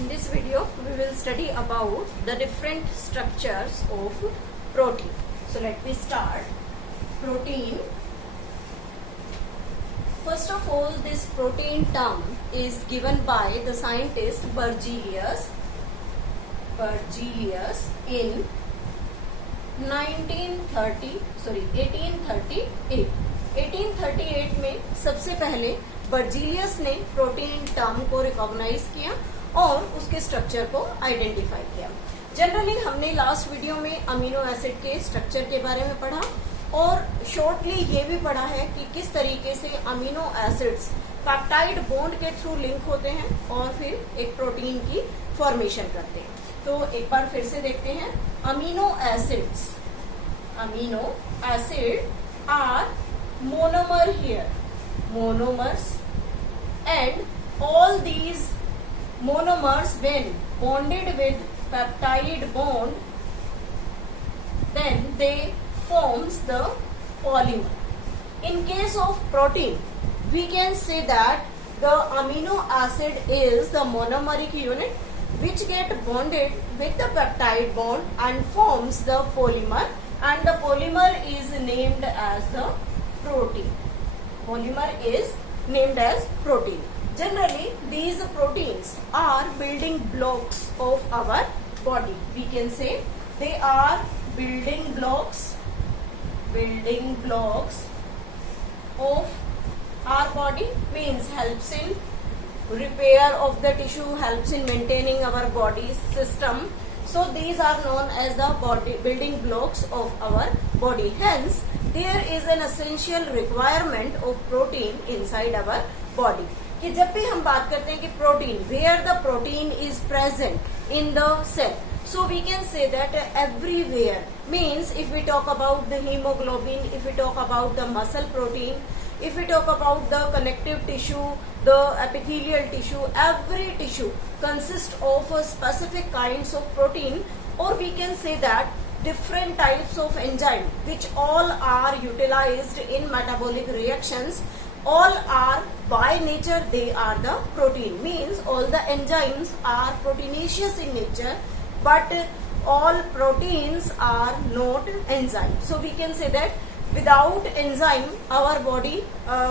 In this video, we will study about the different structures of protein. So let me start. Protein. First of all, this protein term is given by the scientist Berzelius in 1838. 1838 में सबसे पहले बर्जीलियस ने protein term को रिकॉग्नाइज किया और उसके स्ट्रक्चर को आइडेंटिफाई किया. जनरली हमने लास्ट वीडियो में अमीनो एसिड के स्ट्रक्चर के बारे में पढ़ा और शॉर्टली ये भी पढ़ा है कि किस तरीके से अमीनो एसिड्स पेप्टाइड बॉन्ड के थ्रू लिंक होते हैं और फिर एक प्रोटीन की फॉर्मेशन करते हैं. तो एक बार फिर से देखते हैं. Amino acid are monomer here, monomers, and all these monomers when bonded with peptide bond, then they forms the polymer. In case of protein, we can say that the amino acid is the monomeric unit which get bonded with the peptide bond and forms the polymer, and the polymer is named as the protein. Polymer is named as protein. Generally, these proteins are building blocks of our body. We can say they are building blocks of our body. Means helps in repair of the tissue, helps in maintaining our body system. So these are known as the body building blocks of our body. Hence, there is an essential requirement of protein inside our body. कि जब भी हम बात करते हैं कि protein, where the protein is present in the cell, so we can say that everywhere. Means if we talk about the hemoglobin, if we talk about the muscle protein, if we talk about the connective tissue, the epithelial tissue, every tissue consists of specific kinds of protein, or we can say that different types of enzyme which all are utilized in metabolic reactions. All are by nature they are the protein. Means all the enzymes are proteinaceous in nature, but all proteins are not enzymes. So we can say that without enzyme our body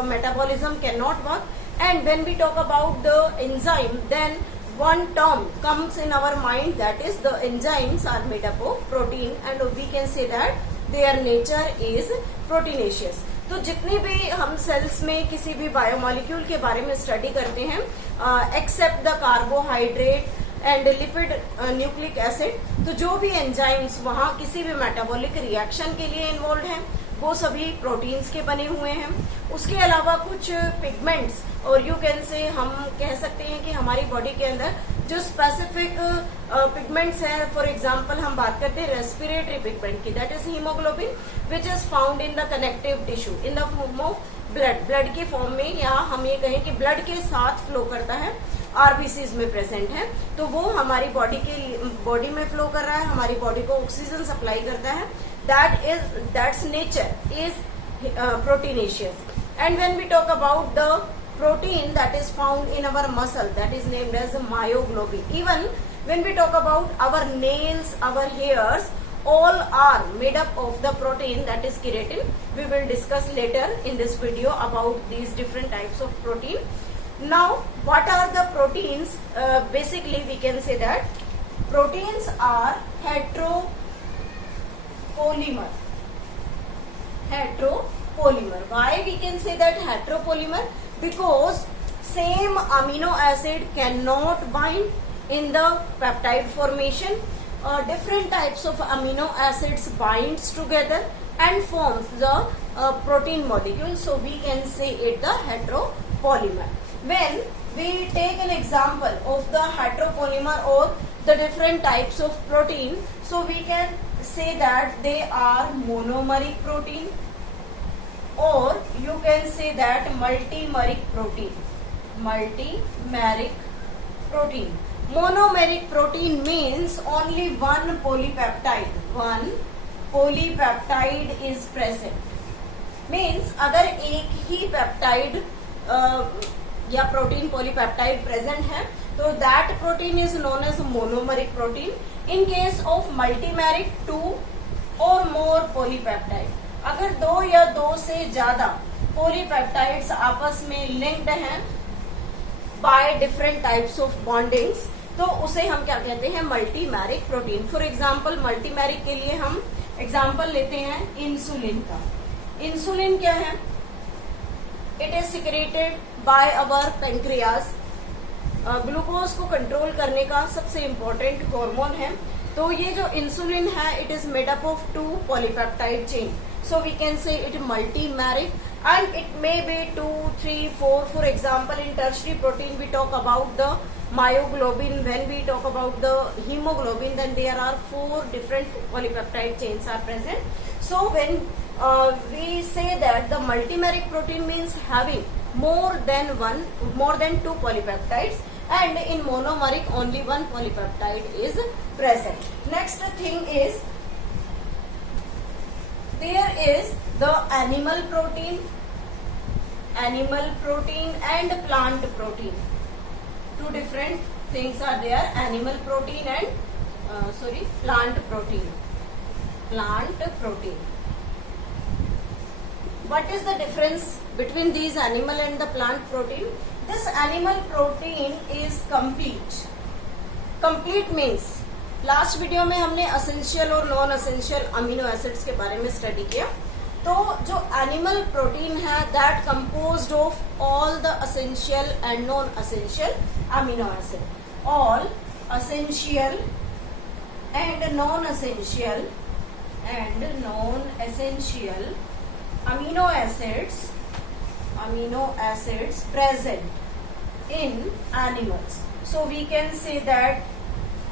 metabolism cannot work. And when we talk about the enzyme, then one term comes in our mind, that is the enzymes are made up of protein, and we can say that their nature is proteinaceous. तो जितनी भी हम सेल्स में किसी भी बायोमोलिक्यूल के बारे में स्टडी करते हैं, except the carbohydrate and lipid nucleic acid, तो जो भी एंजाइम्स वहाँ किसी भी मेटाबॉलिक रिएक्शन के लिए इन्वॉल्व हैं वो सभी प्रोटीन्स के बने हुए हैं. उसके अलावा कुछ पिगमेंट्स, और यू कैन से हम कह सकते हैं कि हमारी बॉडी के अंदर जो स्पेसिफिक पिगमेंट्स हैं, फॉर एग्जांपल हम बात करते हैं रेस्पिरेटरी पिगमेंट की, that is haemoglobin which is found in the connective tissue in the form of blood के फॉर्म में, या हम ये कहें कि ब्लड के साथ फ्लो करता है, आरबीसीज में प्रेजेंट है. तो वो हमारी बॉडी में फ्लो कर रहा है, हमारी बॉडी को ऑक्सीजन सप्लाई करता है. That's nature is proteinaceous. And when we talk about the protein that is found in our muscle, that is named as myoglobin. Even when we talk about our nails, our hairs, all are made up of the protein that is keratin. We will discuss later in this video about these different types of protein. Now, what are the proteins? Basically, we can say that proteins are heteropolymer. Why we can say that heteropolymer? Because same amino acid cannot bind in the peptide formation. Different types of amino acids binds together and forms the protein molecule. So we can say it the heteropolymer. When we take an example of the heteropolymer or the different types of protein, so we can say that they are monomeric protein, or you can say that multimeric protein. Monomeric protein means only one polypeptide is present. Means अगर एक ही peptide या protein polypeptide present है, तो that protein is known as monomeric protein. In case of multimeric 2 और मोर पॉलीपेप्टाइड, अगर 2 या 2 से ज्यादा पॉलीपेप्टाइड्स आपस में लिंक्ड हैं by different types of bondings, तो उसे हम क्या कहते हैं, मल्टीमेरिक प्रोटीन. फॉर एग्जाम्पल मल्टीमेरिक के लिए हम एग्जाम्पल लेते हैं इंसुलिन का. इंसुलिन क्या है, it is secreted by our pancreas. Glucose को कंट्रोल करने का सबसे इंपॉर्टेंट हार्मोन है. तो ये जो इंसुलिन है, it is made up of 2 polypeptide chain. So we can say it multimeric, and it may be 2, 3, 4. For example, in tertiary protein we talk about the myoglobin. When we talk about the hemoglobin, then there are 4 different polypeptide chains are present. So when we say that the multimeric protein means having more than 2 polypeptides, and in monomeric only 1 polypeptide is present. Next thing is there is the animal protein and plant protein. 2 different things are there, animal protein and plant protein. What is the difference between these animal and the plant protein? This animal protein is complete means, last video में हमने असेंशियल और non essential amino acids के बारे में स्टडी किया. तो जो animal protein है, that composed of all the essential and non essential amino acid. All essential and non essential amino acids present in animals. So we can say that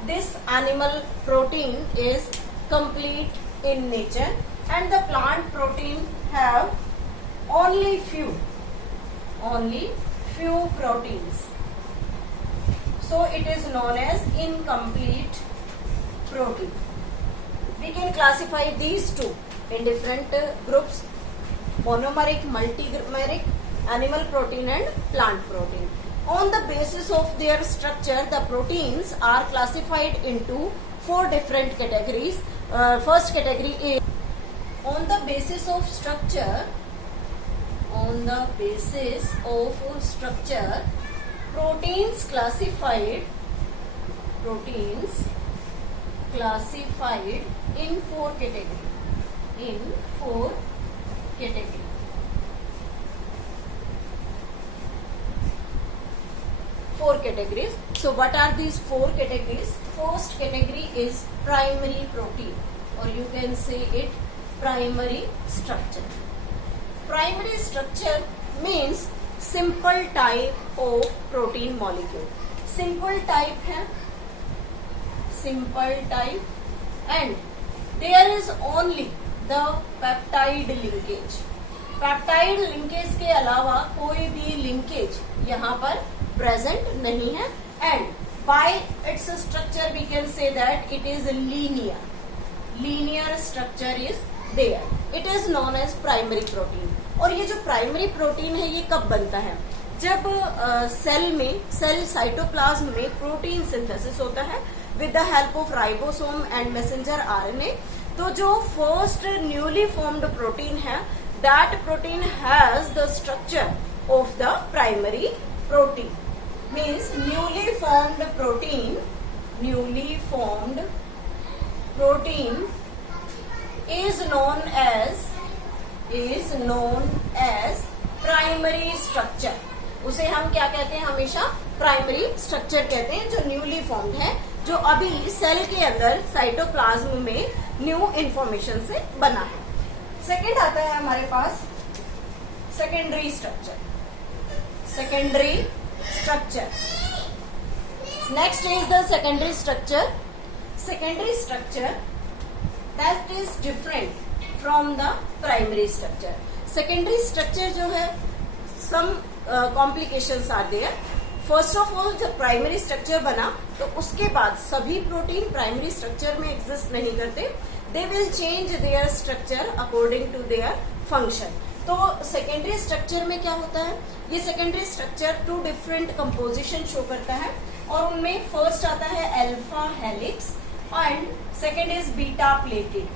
this animal protein is complete in nature, and the plant protein have only few proteins. So it is known as incomplete protein. We can classify these 2 in different groups: monomeric, multimeric, animal protein and plant protein. On the basis of their structure, the proteins are classified into 4 different categories. First category is on the basis of structure. Proteins classified in 4 categories. 4 categories. So what are these 4 categories? First category is primary protein, or you can say it primary structure. Primary structure means simple type of protein molecule. Simple type है, and there is only the peptide linkage. Peptide linkage के अलावा कोई भी लिंकेज यहाँ पर present नहीं है. And by its structure we can say that it is linear structure is there. It is known as primary protein. और ये जो प्राइमरी प्रोटीन है, ये कब बनता है, जब सेल साइटोप्लाज्म में प्रोटीन सिंथेसिस होता है with the help of ribosome and messenger RNA. तो जो फर्स्ट न्यूली फॉर्म्ड प्रोटीन है, that protein has the structure of the primary protein. Means newly formed protein is known as primary structure. उसे हम क्या कहते हैं, हमेशा प्राइमरी स्ट्रक्चर कहते हैं, जो न्यूली फॉर्म्ड है, जो अभी सेल के अंदर साइटोप्लाज्म में न्यू इंफॉर्मेशन से बना है. सेकेंड आता है हमारे पास secondary structure. Next is the secondary structure that is different from the primary structure. Secondary structure जो है, some complications are there. First of all, जब प्राइमरी स्ट्रक्चर बना तो उसके बाद सभी प्रोटीन प्राइमरी स्ट्रक्चर में एग्जिस्ट नहीं करते. They will change their structure according to their function. तो सेकेंडरी स्ट्रक्चर में क्या होता है, ये secondary structure 2 different composition show करता है और उनमें फर्स्ट आता है alpha helix and second is beta pleated.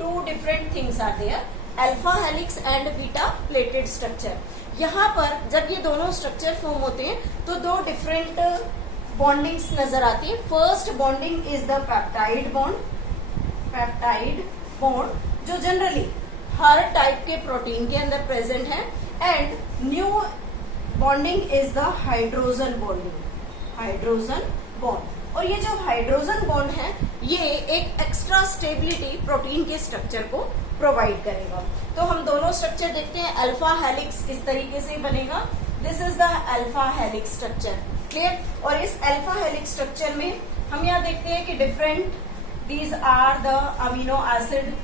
2 different things are there, alpha helix and beta pleated structure. यहाँ पर जब ये दोनों स्ट्रक्चर फॉर्म होते हैं तो 2 डिफरेंट बॉन्डिंग्स नजर आती है. First bonding is the peptide bond. Peptide bond जो जनरली हर टाइप के प्रोटीन के अंदर प्रेजेंट है. And new bonding is the hydrogen bonding. Hydrogen bond. और ये जो हाइड्रोजन बॉन्ड है ये एक एक्स्ट्रा स्टेबिलिटी प्रोटीन के स्ट्रक्चर को प्रोवाइड करेगा. तो हम दोनों स्ट्रक्चर देखते हैं. अल्फा हेलिक्स इस तरीके से बनेगा. This is the alpha helix structure. Clear. और इस अल्फा हेलिक्स स्ट्रक्चर में हम यहाँ देखते हैं कि different these are the amino acid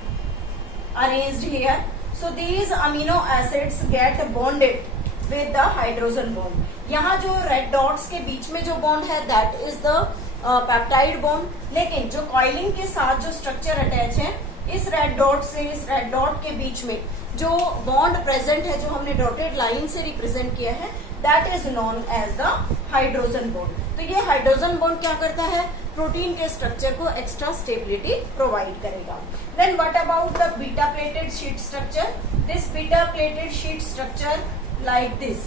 arranged here. So these amino acids get bonded with the hydrogen bond. यहाँ जो रेड डॉट्स के बीच में जो बॉन्ड है that is the peptide bond. लेकिन जो कॉइलिंग के साथ जो स्ट्रक्चर अटैच है इस रेड डॉट से इस रेड डॉट के बीच में जो बॉन्ड प्रेजेंट है जो हमने डॉटेड लाइन से रिप्रेजेंट किया है that is known as the hydrogen bond. तो ये हाइड्रोजन बॉन्ड क्या करता है, प्रोटीन के स्ट्रक्चर को एक्स्ट्रा स्टेबिलिटी प्रोवाइड करेगा. Then what about the beta pleated sheet structure. This beta pleated sheet structure like this.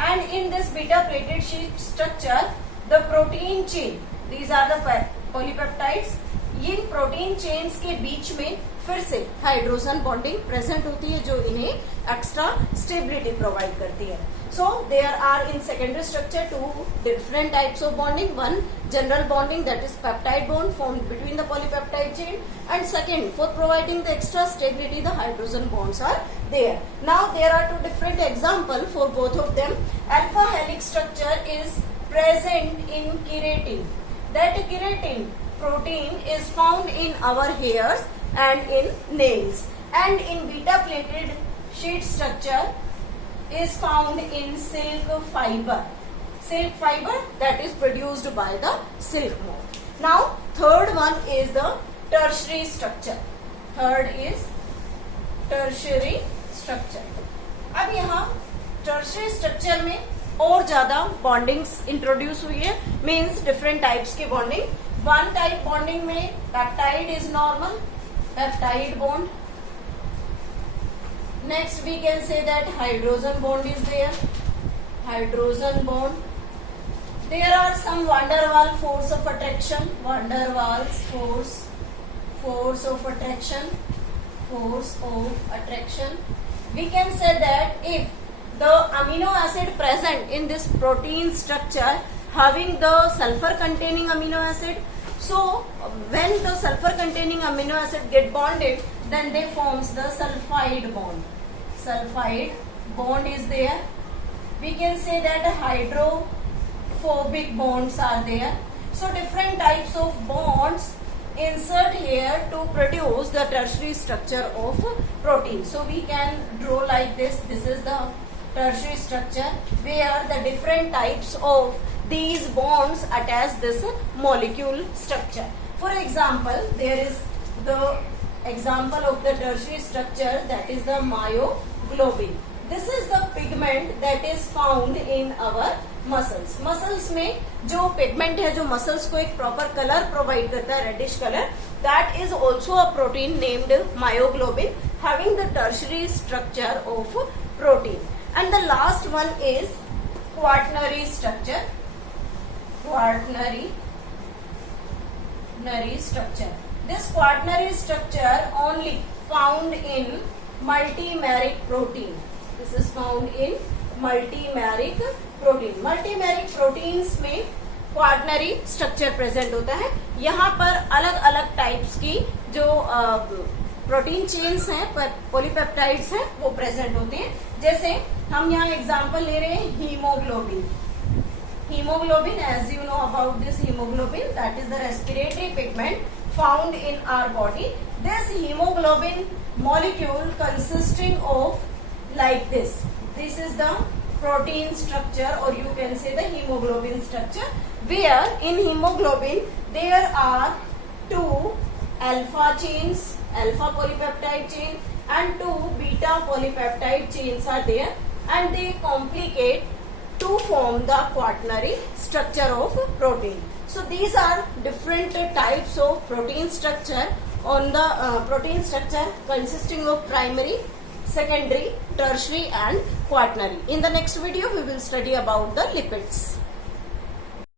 And in this beta pleated sheet structure the protein chain, these are the polypeptides. In protein chains के बीच में फिर से hydrogen bonding present होती है जो इन्हें extra stability provide करती है. So there are in secondary structure 2 different types of bonding. One general bonding that is peptide bond formed between the polypeptide chain, and second for providing the extra stability the hydrogen bonds are there. Now there are 2 different example for both of them. Alpha helix structure is present in keratin. That keratin protein is found in our hairs and in nails. And in beta plated sheet structure is found in silk fiber. Silk fiber that is produced by the silk moth. Now third one is the tertiary structure. Third is tertiary structure. अब यहाँ tertiary structure में और ज्यादा bondings introduce हुई है. Means different types की bonding. One type bonding में peptide is normal, peptide bond. Next we can say that hydrogen bond is there. Hydrogen bond. There are some van der Waal force of attraction. Van der Waals force of attraction. Force of attraction. We can say that if the amino acid present in this protein structure having the sulfur containing amino acid, so when the sulfur containing amino acid get bonded then they forms the sulfide bond. Sulfide bond is there. We can say that hydrophobic bonds are there. So different types of bonds insert here to produce the tertiary structure of protein. So we can draw like this. This is the tertiary structure where the different types of these bonds attach this molecule structure. For example, there is the example of the tertiary structure that is the myoglobin. This is the pigment that is found in our muscles. Muscles में जो पिगमेंट है जो मसल्स को एक proper colour provide करता है, reddish colour, that is also a protein named myoglobin having the tertiary structure of protein. And the last one is quaternary structure. Quaternary structure. This quaternary structure only found in multimeric protein. This is found in multimeric protein. Multimeric proteins में quaternary structure present होता है. यहाँ पर अलग अलग टाइप्स की जो protein chains हैं, पॉलीपेप्टाइड्स हैं, वो प्रेजेंट होते हैं. जैसे हम यहाँ एग्जांपल ले रहे हैं haemoglobin. Haemoglobin, as you know about this haemoglobin, that is the respiratory pigment found in our body. This haemoglobin molecule consisting of like this. This is the protein structure, or you can say the hemoglobin structure, where in hemoglobin there are 2 alpha chains, alpha polypeptide chain, and 2 beta polypeptide chains are there, and they complicate to form the quaternary structure of protein. So these are different types of protein structure on the protein structure consisting of primary, secondary, tertiary and quaternary. In the next video we will study about the lipids.